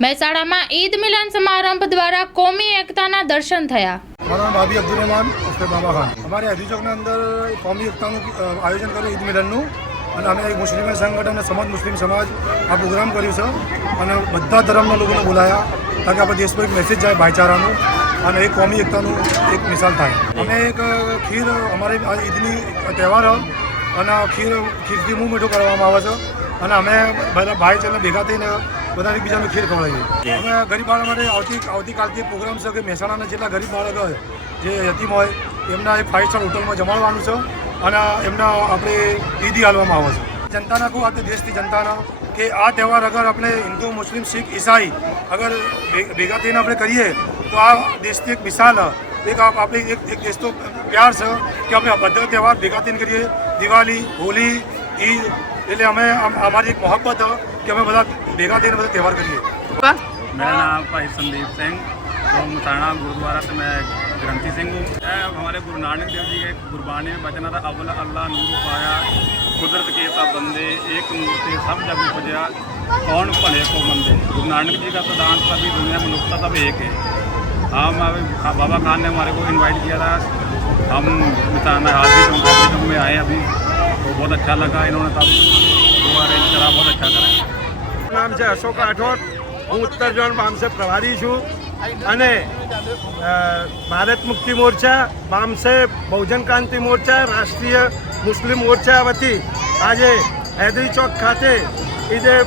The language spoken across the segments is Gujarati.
મહેસાણામાં ઈદ મિલન સમારંભ દ્વારા કોમી એકતાના દર્શન થયા. ભાભી અબ્દુલ રહેમાન ઉસ્તે બાબા ખાન. અમારે હજી ચોકના અંદર કોમી એકતાનું આયોજન કર્યું ઈદ મિલનનું. અને અમે એક મુસ્લિમ સંગઠન અને સમાજ મુસ્લિમ સમાજ આ પ્રોગ્રામ કર્યું છે. અને બધા ધર્મના લોકોને બોલાયા, તાકે આપણા પર એક મેસેજ જાય ભાઈચારાનું અને એક કોમી એકતાનું એક મિસાલ થાય. અમે એક ખીર, અમારી ઈદની તહેવાર અને ખીર, ખીરથી મું મીઠું કરવામાં આવે છે. અને અમે બધા ભાઈચારા ભેગા થઈને બધા એકબીજાને ખેર ખવડાવીએ અમે ગરીબ બાળક માટે આવતી આવતીકાલથી પ્રોગ્રામ છે કે મહેસાણાના જેટલા ગરીબ બાળકો જે યતીમ હોય એમના એક ફાઇવ સ્ટાર હોટલમાં જમાડવાનું છે અને એમના આપણે ઈદી હાલવામાં આવે છે. જનતાના કહું આપણે દેશની જનતાના કે આ તહેવાર અગર આપણે હિન્દુ મુસ્લિમ શીખ ઈસાઈ અગર ભેગા થઈને આપણે કરીએ તો આ દેશની એક મિસાલ એક આપ- આપણે એક એક દેશનો પ્યાર છે કે આપણે બધા તહેવાર ભેગા થઈને કરીએ. દિવાળી હોલી ઈદ એટલે અમે અમ- અમારી એક મોહબ્બત હ કે અમે બધા ભેગા થઈને બધા તહેવાર કરીએ मेरा नाम भाई संदीप सिंह तो मसाना गुरुद्वारा से मैं ग्रंथी सिंह हूँ मैं हमारे गुरु नानक देव जी के गुरबानी में बचना था अव्वल अल्लाह नूर पाया कुदरत के सब बंदे एक मूर्ति सब जब उपजया कौन भले को मंदे गुरु नानक जी का सिद्धांत सभी दुनिया मनुष्यता सब एक है हम अभी खा- बाबा खान ने हमारे को इनवाइट किया था हम मसाना हाथी चौक हाथी चौक में आए अभी तो बहुत अच्छा लगा इन्होंने सब वो अरेंज करा बहुत अच्छा करा નામ છે અશોક રાઠોડ હું ઉત્તર ઝોન બામસે પ્રભારી છું અને અ, ભારત મુક્તિ મોરચા બામસે બહુજન ક્રાંતિ મોરચા રાષ્ટ્રીય મુસ્લિમ મોરચા વતી આજે હૈદરી ચોક ખાતે ઈદે અ,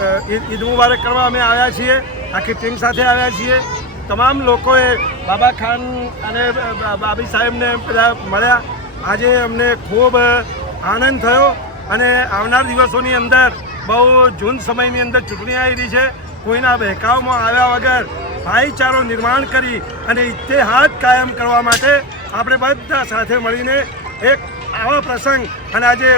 અ, ઈદ ઈદ મુબારક કરવા અમે આવ્યા છીએ આખી ટીમ સાથે આવ્યા છીએ તમામ લોકોએ બાબા ખાન અને અ, બાબી સાહેબને બધા મળ્યા આજે અમને ખૂબ આનંદ થયો અને આવનાર દિવસોની અંદર બહુ જૂન સમયની અંદર ચૂંટણી આવી રહી છે. કોઈના બહેકાવમાં આવ્યા વગર ભાઈચારો નિર્માણ કરી અને ઇતિહાદ કાયમ કરવા માટે આપણે બધા સાથે મળીને એક આવા પ્રસંગ અને આજે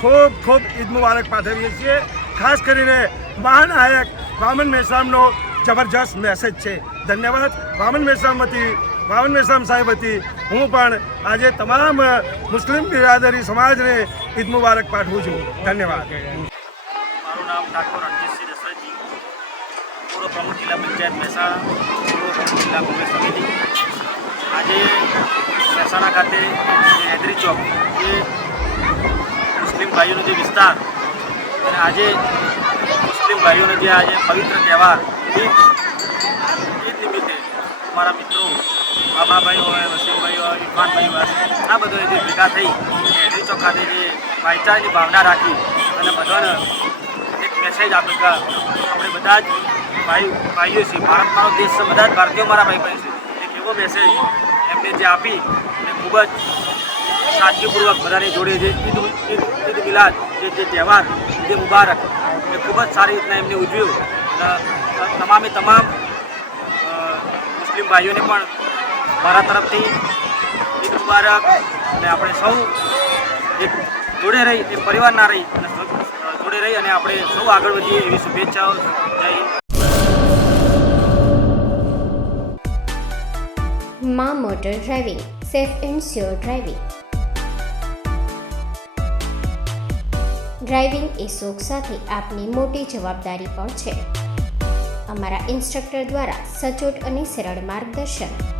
ખૂબ ખૂબ ઈદ મુબારક પાઠવીએ છીએ. ખાસ કરીને મહાનાયક વામન મેશ્રામનો જબરજસ્ત મેસેજ છે. ધન્યવાદ. વામન મેશ્રામ વતી વામન મેશરામ સાહેબ હતી. હું પણ આજે તમામ મુસ્લિમ બિરાદરી સમાજને ઈદ મુબારક પાઠવું છું. ધન્યવાદ. મારું નામ ઠાકોર રણજીતસિંહ દશરથજી પૂર્વ પ્રમુખ જિલ્લા પંચાયત મહેસાણા, પૂર્વ પ્રમુખ જિલ્લા કોંગ્રેસ આજે મહેસાણા ખાતે જે હૈદરી ચોક એ મુસ્લિમ ભાઈઓનો જે વિસ્તાર અને આજે મુસ્લિમ ભાઈઓનો જે આજે પવિત્ર તહેવાર ઈદ નિમિત્તે મારા મિત્રો બાબાભાઈ હોય વસીમભાઈ હોય ઇરફાનભાઈ હોય, આ બધા જે ભેગા થઈ હૈદરી ચોક ખાતે જે ભાઈચારાની ભાવના રાખી અને બધાને એક મેસેજ આપે કે આપણે બધા જ ભાઈ, ભાઈઓ છીએ ભારત મારો દેશ છે, બધા જ ભારતીયો મારા ભાઈ ભાઈ છે. એક એવો મેસેજ એમને જે આપી અને ખૂબ જ સાદગીપૂર્વક બધાની જોડે જે ઈદ ઈદ ઈદ મિલાદ, જે તહેવાર, ઈદ મુબારક, એ ખૂબ જ સારી રીતના એમને ઉજવ્યું. તમામે તમામ મુસ્લિમ ભાઈઓને પણ મારા તરફથી ઈદ મુબારક અને આપણે સૌ એક જોડે રહી એક પરિવારના રહી અને જોડે રહી અને આપણે સૌ આગળ વધીએ એવી શુભેચ્છાઓ. જય હિન્દ. માં motor driving, safe and sure driving. Driving એ શોખ સાથે આપની મોટી જવાબદારી પણ છે. અમારા ઇન્સ્ટ્રક્ટર દ્વારા સચોટ અને સરળ માર્ગદર્શન.